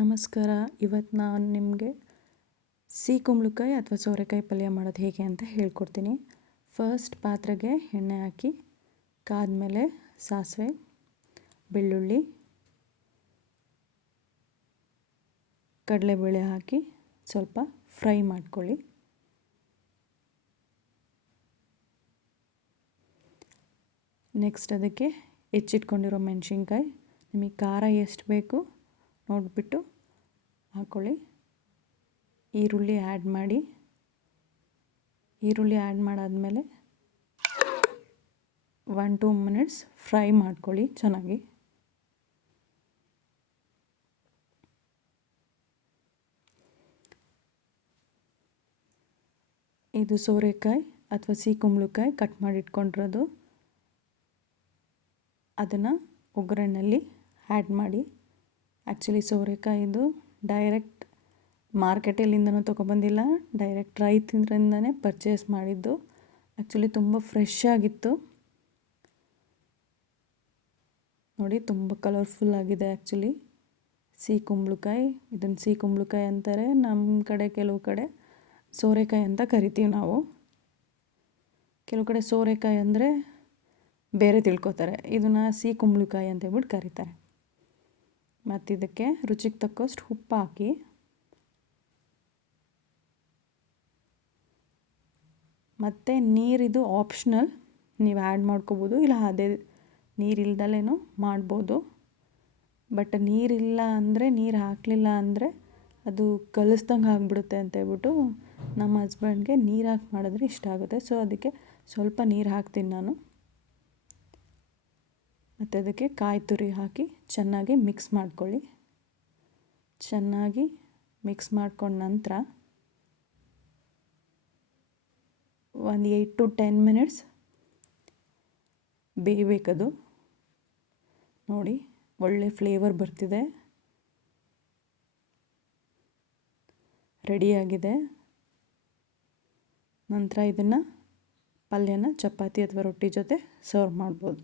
ನಮಸ್ಕಾರ. ಇವತ್ತು ನಾನು ನಿಮಗೆ ಸಿಹಿ ಕುಂಬಳಕಾಯಿ ಅಥವಾ ಸೋರೆಕಾಯಿ ಪಲ್ಯ ಮಾಡೋದು ಹೇಗೆ ಅಂತ ಹೇಳ್ಕೊಡ್ತೀನಿ. ಫಸ್ಟ್ ಪಾತ್ರೆಗೆ ಎಣ್ಣೆ ಹಾಕಿ, ಕಾದ್ಮೇಲೆ ಸಾಸಿವೆ, ಬೆಳ್ಳುಳ್ಳಿ, ಕಡಲೆಬೇಳೆ ಹಾಕಿ ಸ್ವಲ್ಪ ಫ್ರೈ ಮಾಡ್ಕೊಳ್ಳಿ. ನೆಕ್ಸ್ಟ್ ಅದಕ್ಕೆ ಹೆಚ್ಚಿಟ್ಕೊಂಡಿರೋ ಮೆಣಸಿನ್ಕಾಯಿ. ನಿಮಗೆ ಖಾರ ಎಷ್ಟು ಬೇಕು ನೋಡಿಬಿಟ್ಟು ಹಾಕ್ಕೊಳ್ಳಿ ಈರುಳ್ಳಿ ಆ್ಯಡ್ ಮಾಡಿ. ಈರುಳ್ಳಿ ಆ್ಯಡ್ ಮಾಡಾದಮೇಲೆ ಒನ್ ಟೂ ಮಿನಿಟ್ಸ್ ಫ್ರೈ ಮಾಡ್ಕೊಳ್ಳಿ ಚೆನ್ನಾಗಿ. ಇದು ಸೋರೆಕಾಯಿ ಅಥವಾ ಸಿಹಿ ಕುಂಬಳಕಾಯಿ ಕಟ್ ಮಾಡಿ ಇಟ್ಕೊಂಡಿರೋದು. ಅದನ್ನು ಒಗ್ಗರಣೆಯಲ್ಲಿ ಆ್ಯಡ್ ಮಾಡಿ. ಆ್ಯಕ್ಚುಲಿ ಸೋರೆಕಾಯಿದು ಡೈರೆಕ್ಟ್ ಮಾರ್ಕೆಟಲ್ಲಿಂದನೂ ತೊಗೊಬಂದಿಲ್ಲ. ಡೈರೆಕ್ಟ್ ರೈತರಿಂದನೇ ಪರ್ಚೇಸ್ ಮಾಡಿದ್ದು. ಆ್ಯಕ್ಚುಲಿ ತುಂಬ ಫ್ರೆಶ್ ಆಗಿತ್ತು. ನೋಡಿ, ತುಂಬ ಕಲರ್ಫುಲ್ ಆಗಿದೆ ಆ್ಯಕ್ಚುಲಿ ಸಿಹಿ ಕುಂಬಳಕಾಯಿ ಇದನ್ನು ಸಿಹಿ ಕುಂಬಳಕಾಯಿ ಅಂತಾರೆ. ನಮ್ಮ ಕಡೆ, ಕೆಲವು ಕಡೆ ಸೋರೆಕಾಯಿ ಅಂತ ಕರಿತೀವಿ ನಾವು. ಕೆಲವು ಕಡೆ ಸೋರೆಕಾಯಿ ಅಂದರೆ ಬೇರೆ ತಿಳ್ಕೊತಾರೆ. ಇದನ್ನು ಸಿಹಿ ಕುಂಬಳಕಾಯಿ ಅಂತ ಹೇಳ್ಬಿಟ್ಟು ಕರೀತಾರೆ. ಮತ್ತು ಇದಕ್ಕೆ ರುಚಿಗೆ ತಕ್ಕಷ್ಟು ಉಪ್ಪು ಹಾಕಿ. ಮತ್ತು ನೀರಿದು ಆಪ್ಷನಲ್ ನೀವು ಆ್ಯಡ್ ಮಾಡ್ಕೋಬೋದು. ಇಲ್ಲ ಅದೇ ನೀರಿಲ್ದಲೇನು ಮಾಡ್ಬೋದು. ಬಟ್ ನೀರಿಲ್ಲ ಅಂದರೆ, ನೀರು ಹಾಕಲಿಲ್ಲ ಅಂದರೆ ಅದು ಕಲಿಸ್ದಂಗೆ ಆಗಿಬಿಡುತ್ತೆ ಅಂತ ಹೇಳ್ಬಿಟ್ಟು ನಮ್ಮ ಹಸ್ಬೆಂಡ್ಗೆ ನೀರು ಹಾಕಿ ಮಾಡಿದ್ರೆ ಇಷ್ಟ ಆಗುತ್ತೆ. ಸೊ ಅದಕ್ಕೆ ಸ್ವಲ್ಪ ನೀರು ಹಾಕ್ತೀನಿ ನಾನು. ಮತ್ತು ಅದಕ್ಕೆ ಕಾಯಿ ತುರಿ ಹಾಕಿ ಚೆನ್ನಾಗಿ ಮಿಕ್ಸ್ ಮಾಡ್ಕೊಳ್ಳಿ. ಚೆನ್ನಾಗಿ ಮಿಕ್ಸ್ ಮಾಡ್ಕೊಂಡ ನಂತರ ಒಂದು ಏಯ್ಟ್ ಟು ಟೆನ್ ಮಿನಿಟ್ಸ್ ಬೇಯಬೇಕದು. ನೋಡಿ, ಒಳ್ಳೆ ಫ್ಲೇವರ್ ಬರ್ತಿದೆ. ರೆಡಿಯಾಗಿದೆ ನಂತರ ಇದನ್ನು ಪಲ್ಯನ, ಚಪಾತಿ ಅಥವಾ ರೊಟ್ಟಿ ಜೊತೆ ಸರ್ವ್ ಮಾಡ್ಬೋದು.